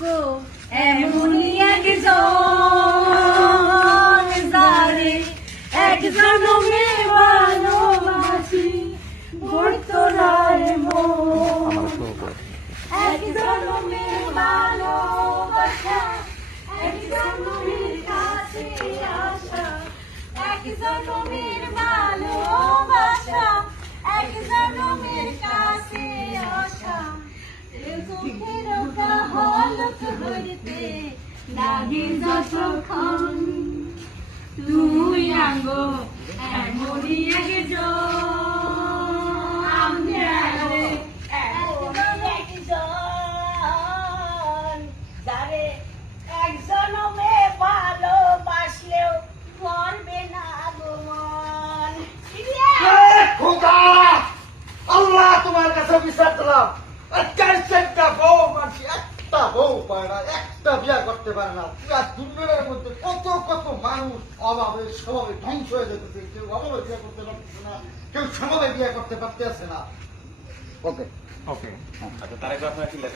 গো এমনই একজন যারে এক জনমে ভালোবাসি গড়তো না রে মন। এক জনমের ভালোবাসা এক জনমের কাছে আসা, এক জনমের ভালোবাসা এক জনমের কাছে আসা। চোখের হালত ধরতে লাগে যতক্ষণ তুই আঙ্গো এমনই একজন আমি আরে যারে এক জনমে ভালোবাসলেও করবে না গো মন। খোদা আল্লাহ তোমার কাছে বিচার দিলাম, চারটা বউ মানছি একটা বউ পায় না, একটা বিয়া করতে পারে না। পুরা দুনিয়ার মধ্যে কত কত মানুষ অভাবে স্বভাবে ধ্বংস হয়ে যেতেছে। কেউ অভাবে বিয়ে করতে পারতেছে না, কেউ স্বভাবে বিয়ে করতে পারতেছে না। ওকে ওকে, আচ্ছা তার একবার আপনার কি